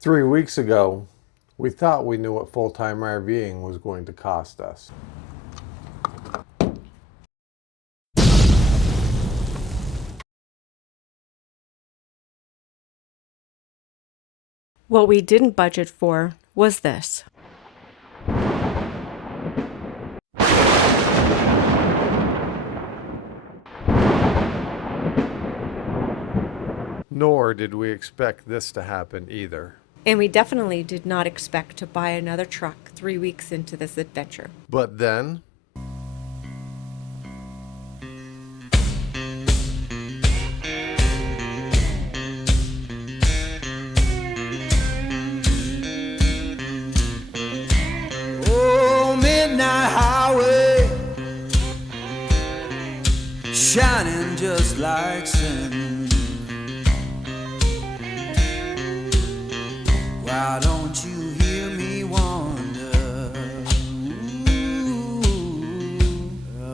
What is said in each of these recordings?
3 weeks ago, we thought we knew what full-time RVing was going to cost us. What we didn't budget for was this. Nor did we expect this to happen either. And we definitely did not expect to buy another truck 3 weeks into this adventure. But then, Oh, midnight highway, shining just like sin. Why don't you hear me wonder?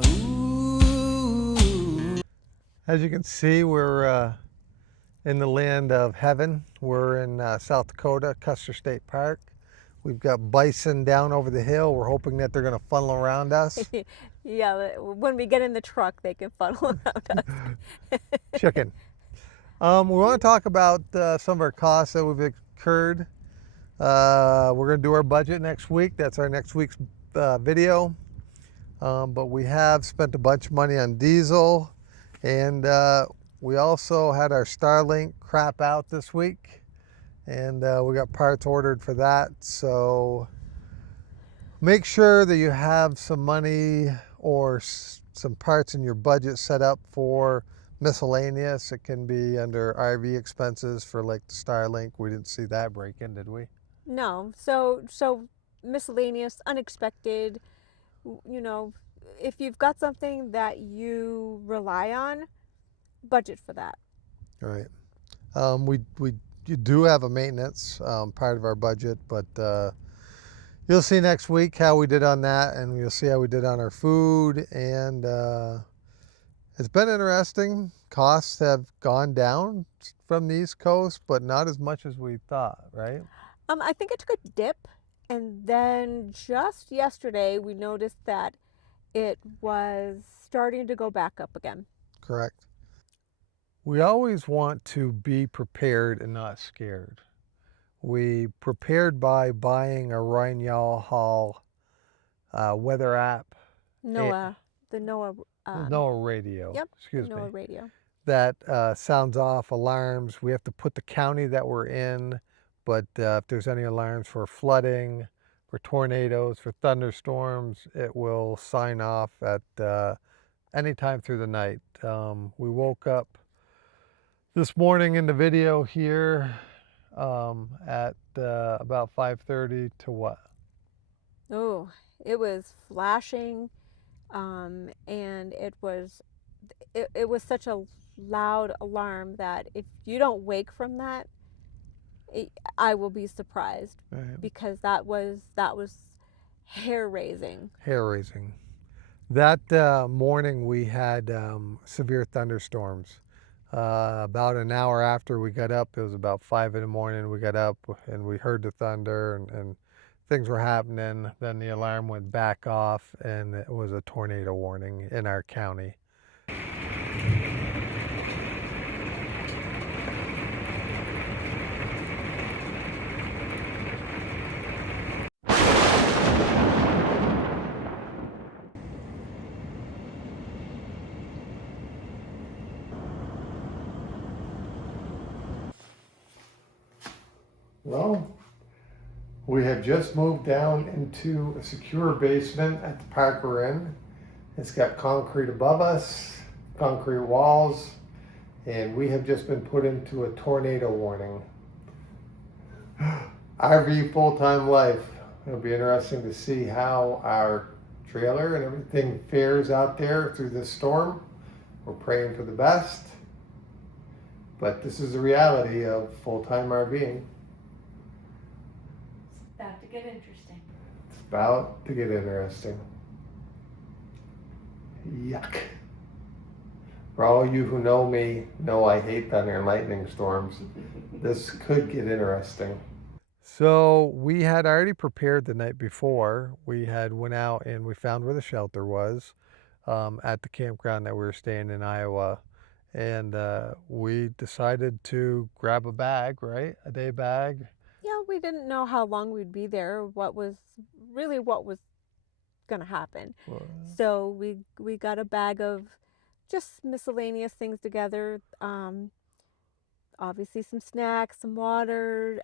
Ooh. As you can see, we're in the land of heaven. We're in South Dakota, Custer State Park. We've got bison down over the hill. We're hoping that they're going to funnel around us. Yeah, when we get in the truck, they can funnel around us. Chicken. We want to talk about some of our costs that we've incurred. We're going to do our budget next week. That's our next week's video. But we have spent a bunch of money on diesel, and we also had our Starlink crap out this week, and we got parts ordered for that. So make sure that you have some money or some parts in your budget set up for miscellaneous. It can be under RV expenses for like the Starlink. We didn't see that break in, did we? No, so miscellaneous, unexpected, you know, if you've got something that you rely on, budget for that. All right. You do have a maintenance part of our budget, but you'll see next week how we did on that, and you'll see how we did on our food. And it's been interesting. Costs have gone down from the East Coast, but not as much as we thought, right? I think it took a dip, and then just yesterday we noticed that it was starting to go back up again. Correct. We always want to be prepared and not scared. We prepared by buying a Ryan Hall weather app. NOAA, the NOAA. NOAA radio. Yep. Excuse NOAA me. radio. That sounds off alarms. We have to put the county that we're in, but if there's any alarms for flooding, for tornadoes, for thunderstorms, it will sign off at any time through the night. We woke up this morning in the video here at about 5:30 to what? Oh, it was flashing, and it was such a loud alarm that if you don't wake from that, I will be surprised, Right. because that was hair raising. Hair raising. That morning we had severe thunderstorms. About an hour after we got up, it was about 5 in the morning, we got up and we heard the thunder and things were happening. Then the alarm went back off and it was a tornado warning in our county. Well, we have just moved down into a secure basement at the park we're in. It's got concrete above us, concrete walls, and we have just been put into a tornado warning. RV full-time life. It'll be interesting to see how our trailer and everything fares out there through this storm. We're praying for the best, but this is the reality of full-time RVing. About to get interesting. It's about to get interesting. Yuck. For all you who know me, know I hate thunder and lightning storms. This could get interesting. So we had already prepared the night before. We had went out and we found where the shelter was at the campground that we were staying in Iowa. And we decided to grab a bag, right? A day bag. Yeah, we didn't know how long we'd be there, what was going to happen. So we got a bag of just miscellaneous things together. Obviously some snacks, some water,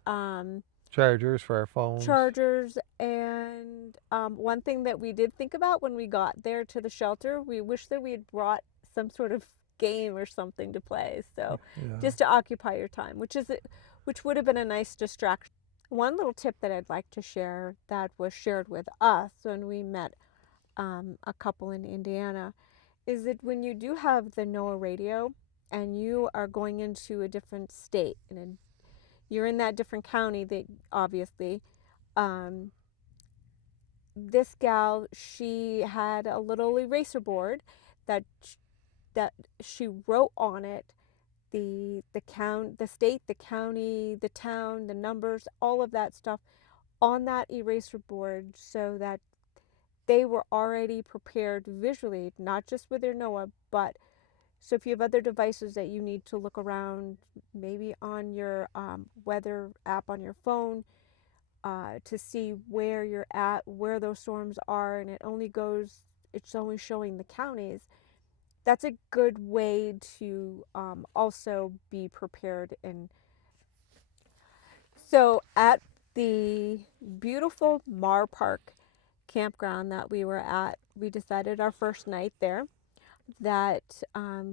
Chargers for our phones. chargers, and one thing that we did think about when we got there to the shelter, we wish that we had brought some sort of game or something to play. So Yeah. just to occupy your time, which would have been a nice distraction. One little tip that I'd like to share that was shared with us when we met a couple in Indiana is that when you do have the NOAA radio and you are going into a different state and you're in that different county, that obviously this gal, she had a little eraser board that she wrote on it the state, the county, the town, the numbers, all of that stuff on that eraser board, so that they were already prepared visually, not just with their NOAA, but so if you have other devices that you need to look around, maybe on your weather app on your phone, to see where you're at, where those storms are, and it's only showing the counties. That's a good way to also be prepared. And so at the beautiful Mar Park campground that we were at, we decided our first night there that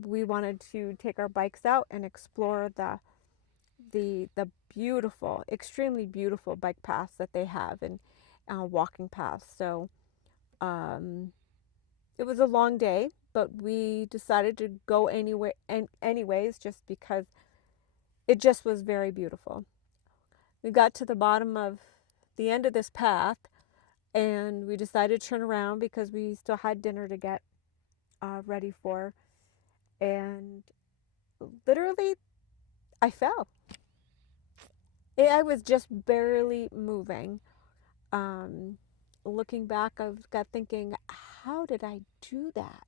we wanted to take our bikes out and explore the beautiful, extremely beautiful bike paths that they have, and walking paths. So it was a long day, but we decided to go anywhere and anyways, just because it just was very beautiful. We got to the bottom of the end of this path, and we decided to turn around because we still had dinner to get ready for. And literally, I fell. I was just barely moving. Looking back, I got thinking, how did I do that?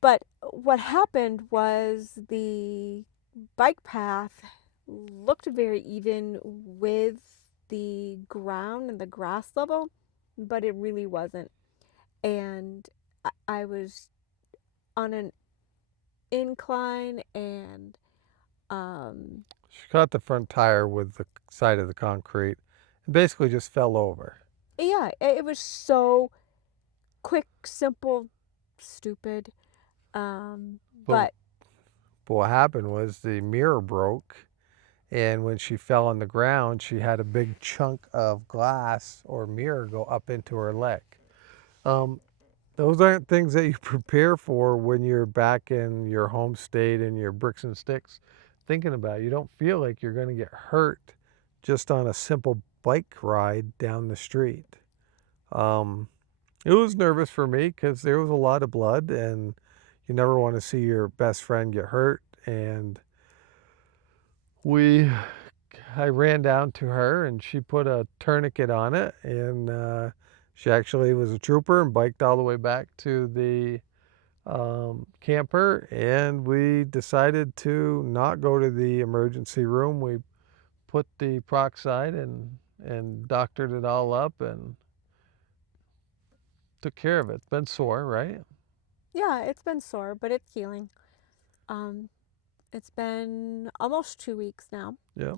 But what happened was the bike path looked very even with the ground and the grass level, but it really wasn't. And I was on an incline, and She caught the front tire with the side of the concrete and basically just fell over. yeah, it was so quick, simple, stupid. But But what happened was the mirror broke, and when she fell on the ground, she had a big chunk of glass or mirror go up into her leg. Those aren't things that you prepare for when you're back in your home state and your bricks and sticks thinking about it. You don't feel like you're going to get hurt just on a simple bike ride down the street. It was nervous for me because there was a lot of blood, and you never want to see your best friend get hurt. And I ran down to her, and she put a tourniquet on it, and she actually was a trooper and biked all the way back to the camper, and we decided to not go to the emergency room. We put the peroxide and doctored it all up and took care of it. It's been sore, right? yeah, it's been sore, but it's healing. It's been almost 2 weeks now. Yeah.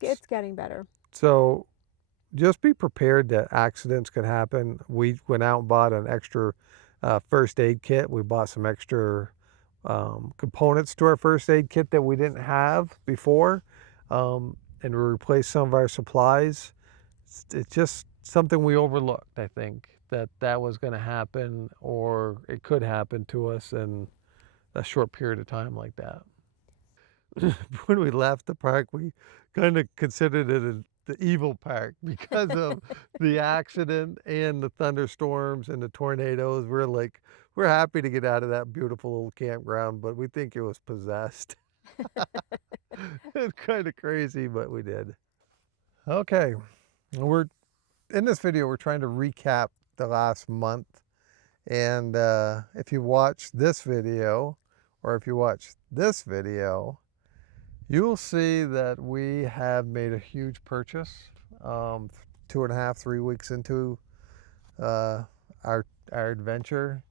It's getting better. So just be prepared that accidents could happen. We went out and bought an extra first aid kit. We bought some extra components to our first aid kit that we didn't have before, and we replaced some of our supplies. It's just something we overlooked, I think, that was going to happen, or it could happen to us in a short period of time like that. When we left the park, we kind of considered it the evil park because of the accident and the thunderstorms and the tornadoes. We're happy to get out of that beautiful little campground, but we think it was possessed. It's kind of crazy, but we did. Okay, we're in this video, we're trying to recap the last month. And if you watch this video, or if you watch this video, you'll see that we have made a huge purchase 2.5, 3 weeks into our adventure.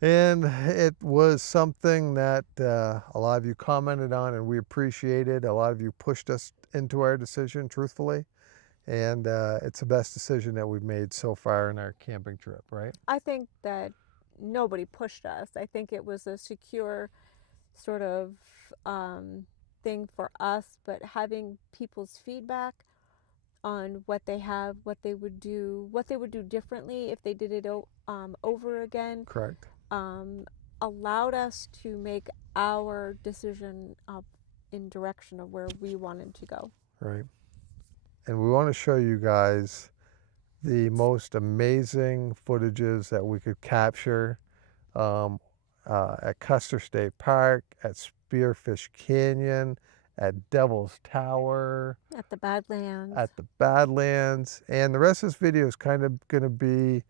And it was something that a lot of you commented on, and we appreciated. A lot of you pushed us into our decision, truthfully. And it's the best decision that we've made so far in our camping trip, right? I think that nobody pushed us. I think it was a secure sort of thing for us, but having people's feedback on what they have, what they would do differently if they did it over again. Correct. Allowed us to make our decision in direction of where we wanted to go. Right. And we want to show you guys the most amazing footages that we could capture at Custer State Park, at Spearfish Canyon, at Devil's Tower, At the Badlands. at the Badlands. And the rest of this video is kind of going to be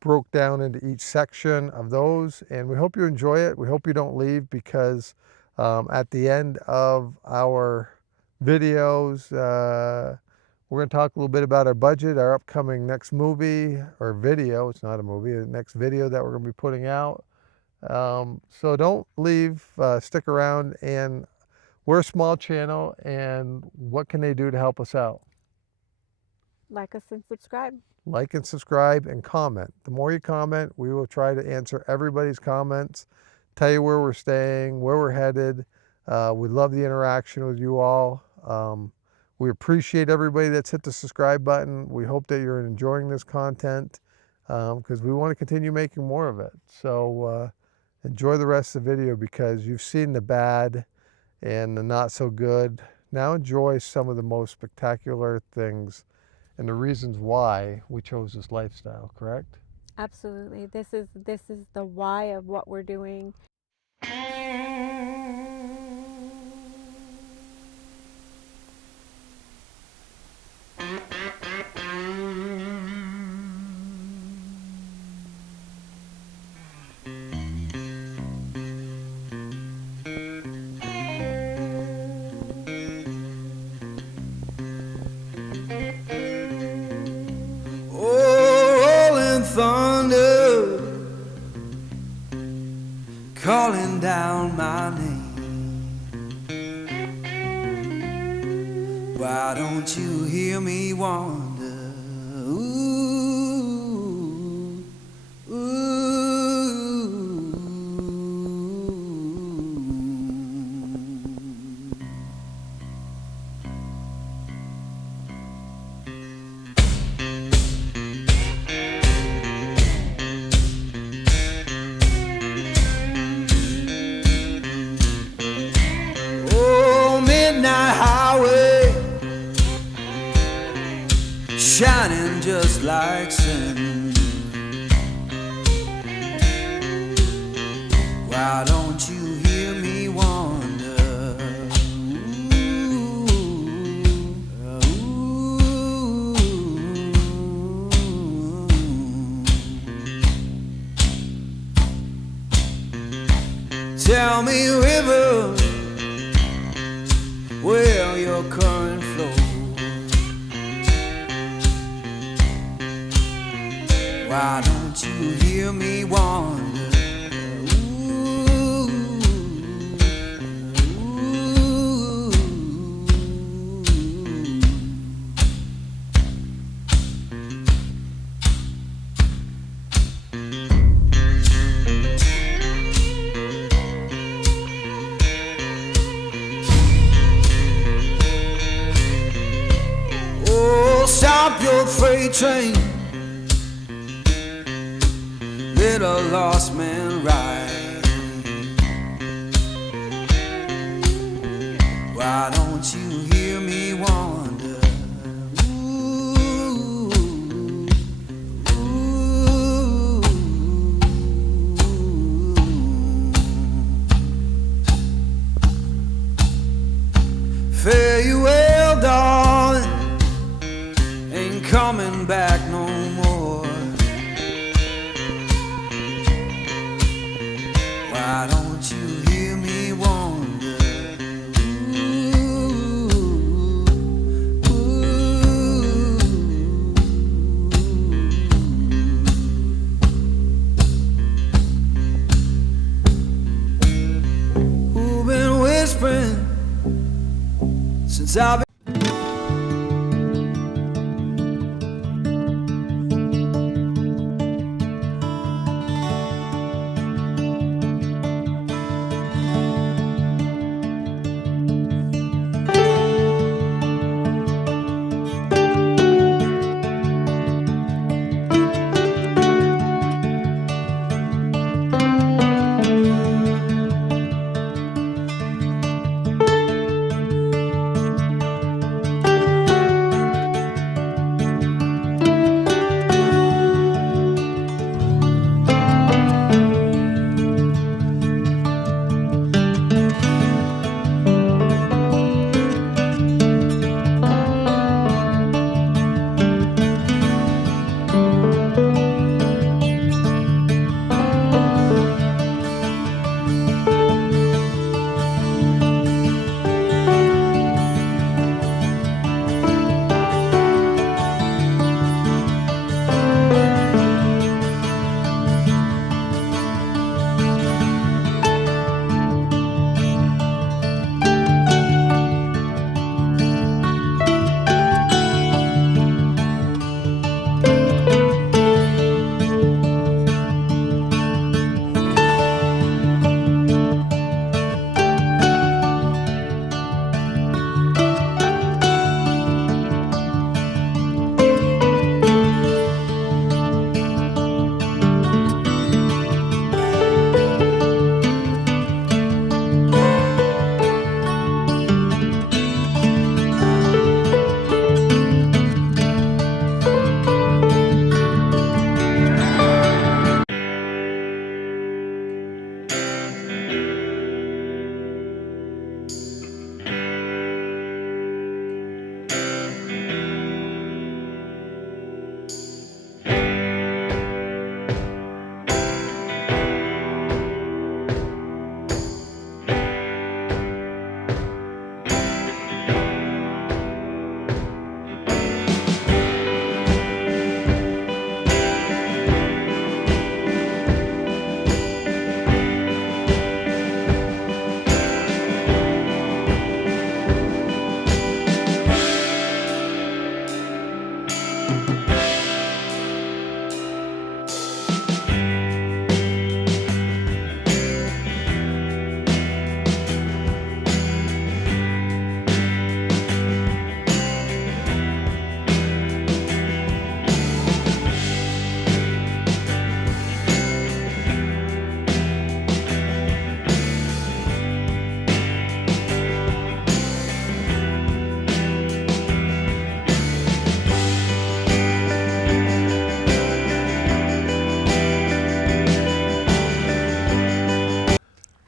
broke down into each section of those. And we hope you enjoy it. We hope you don't leave, because at the end of our videos, we're going to talk a little bit about our budget, our upcoming next movie or video. It's not a movie, the next video that we're going to be putting out. So don't leave, stick around. And we're a small channel, and what can they do to help us out? Like us and subscribe. Like and subscribe and comment. The more you comment, we will try to answer everybody's comments, tell you where we're staying, where we're headed. We love the interaction with you all. We appreciate everybody that's hit the subscribe button. We hope that you're enjoying this content, because we want to continue making more of it. So enjoy the rest of the video, because you've seen the bad and the not so good. Now enjoy some of the most spectacular things and the reasons why we chose this lifestyle, correct? Absolutely. This is the why of what we're doing. Thunder calling down my name. Why don't you hear me wonder? Ooh, ooh. Shining just like sin. Why don't you hear me wonder? Ooh, ooh. Tell me, river, where your current flows. Why don't you hear me wonder? Ooh, ooh. Oh, stop your freight train, little lost man ride. Why don't you hear me wonder? Ooh, ooh. since I've been.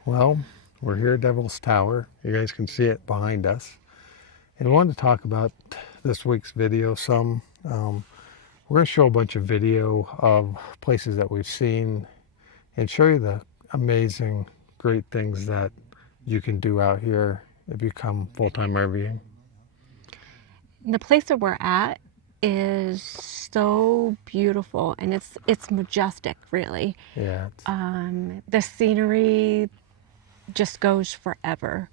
Well, we're here at Devil's Tower. You guys can see it behind us. And I wanted to talk about this week's video some. We're going to show a bunch of video of places that we've seen and show you the amazing, great things that you can do out here if you come full-time RVing. The place that we're at is so beautiful, and it's majestic, really. Yeah. The scenery just goes forever.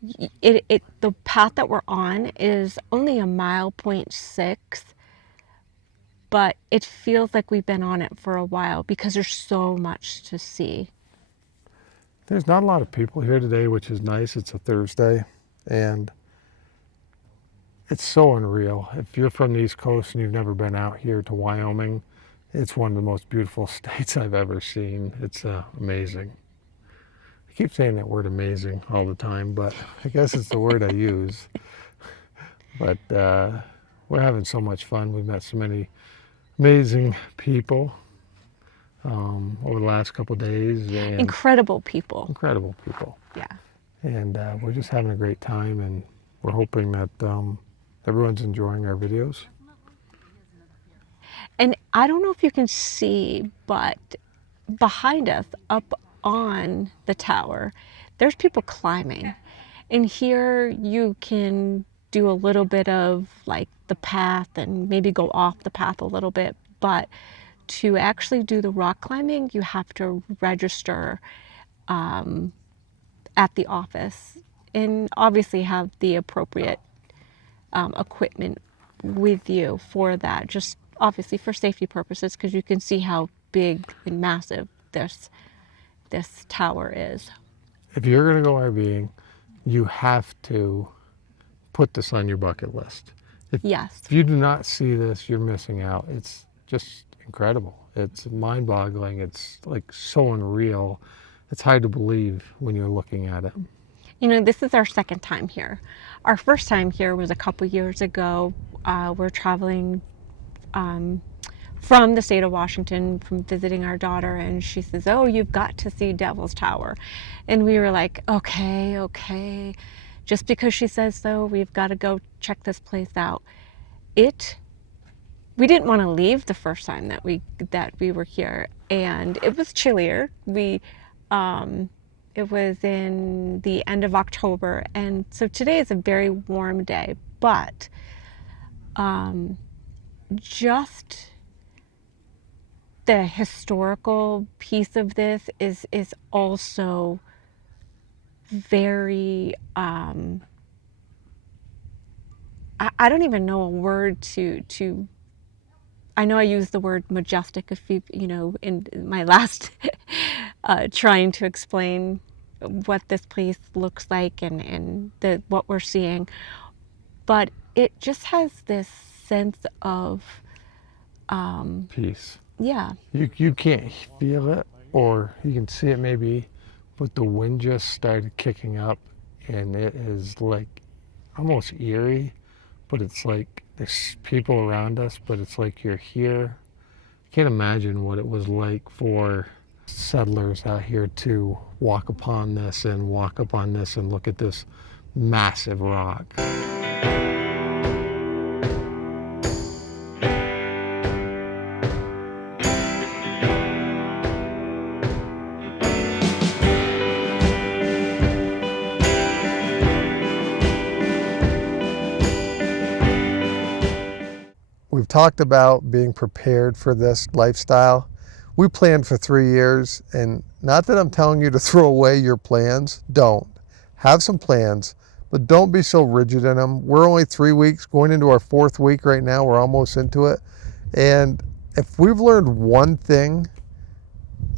The path that we're on is only 1.6 miles, but it feels like we've been on it for a while because there's so much to see. There's not a lot of people here today, which is nice. It's a Thursday, and it's so unreal. If you're from the East Coast and you've never been out here to Wyoming, it's one of the most beautiful states I've ever seen. It's amazing. I keep saying that word amazing all the time, but I guess it's the word I use. But we're having so much fun. We've met so many amazing people over the last couple of days. And Incredible people. Incredible people. Yeah. And we're just having a great time, and we're hoping that everyone's enjoying our videos. And I don't know if you can see, but behind us, up on the tower, there's people climbing. And here you can do a little bit of like the path and maybe go off the path a little bit, but to actually do the rock climbing, you have to register at the office. and obviously have the appropriate equipment with you for that, just obviously for safety purposes, because you can see how big and massive this tower is. If you're going to go RVing, you have to put this on your bucket list. Yes. If you do not see this, you're missing out. It's just incredible. It's mind-boggling. It's like so unreal. It's hard to believe when you're looking at it. You know, this is our second time here. Our first time here was a couple years ago. We're traveling from the state of Washington, from visiting our daughter, and she says, "Oh, you've got to see Devil's Tower." And we were like, okay. Just because she says so, we've got to go check this place out. We didn't want to leave the first time that we were here, and it was chillier. It was in the end of October, and so today is a very warm day, but just the historical piece of this is also very I don't even know a word to I know I used the word majestic a few, in my last trying to explain what this place looks like and what we're seeing, but it just has this sense of Peace. yeah. You can't feel it, or you can see it maybe, but the wind just started kicking up, and it is like almost eerie, but it's like there's people around us, but it's like you're here. I can't imagine what it was like for settlers out here to walk upon this and look at this massive rock. We've talked about being prepared for this lifestyle. We planned for 3 years, and not that I'm telling you to throw away your plans. Don't. Have some plans, but don't be so rigid in them. We're only 3 weeks, going into our 4th week right now. We're almost into it. And if we've learned one thing,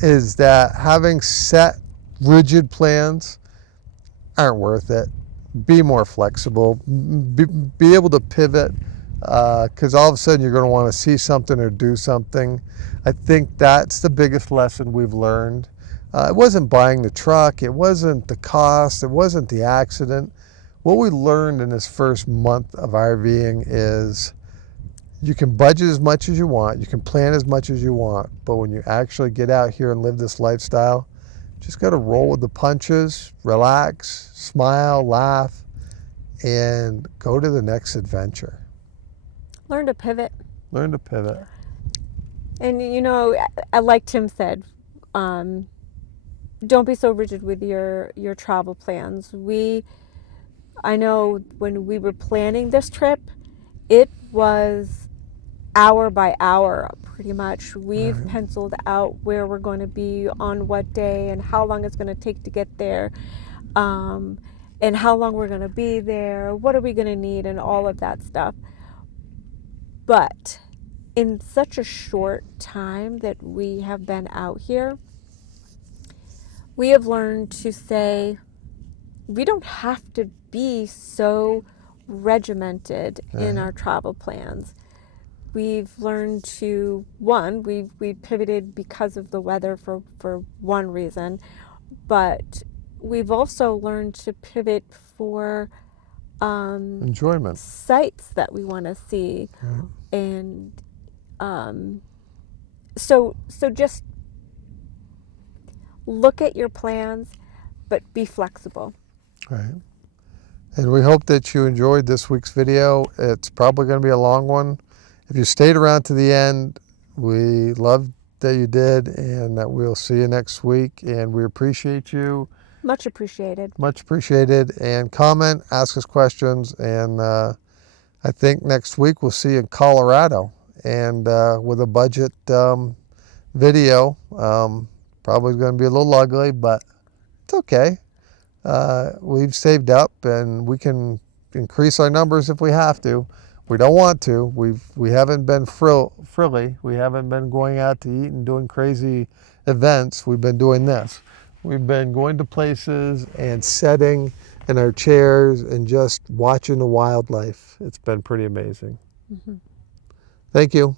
is that having set rigid plans aren't worth it. Be more flexible. Be able to pivot, because all of a sudden you're going to want to see something or do something. I think that's the biggest lesson we've learned. It wasn't buying the truck, it wasn't the cost, it wasn't the accident. What we learned in this first month of RVing is you can budget as much as you want, you can plan as much as you want, but when you actually get out here and live this lifestyle, just got to roll with the punches, relax, smile, laugh, and go to the next adventure. Learn to pivot. Learn to pivot. And like Tim said, don't be so rigid with your travel plans. I know when we were planning this trip, it was hour by hour pretty much. We've penciled out where we're going to be on what day and how long it's going to take to get there, and how long we're going to be there, what are we going to need, and all of that stuff. But in such a short time that we have been out here, we have learned to say we don't have to be so regimented in our travel plans. We've learned to, we pivoted because of the weather for one reason, but we've also learned to pivot for Enjoyment. sites that we want to see. And so just look at your plans, but be flexible. Right. And we hope that you enjoyed this week's video. It's probably going to be a long one. If you stayed around to the end, we love that you did, and that we'll see you next week. And we appreciate you. Much appreciated. Much appreciated. And comment, ask us questions. And I think next week we'll see you in Colorado, and with a budget video. Probably going to be a little ugly, but it's okay. we've saved up, and we can increase our numbers if we have to. We don't want to. We haven't been frilly. We haven't been going out to eat and doing crazy events. We've been doing this. We've been going to places and sitting in our chairs and just watching the wildlife. It's been pretty amazing. Mm-hmm. Thank you.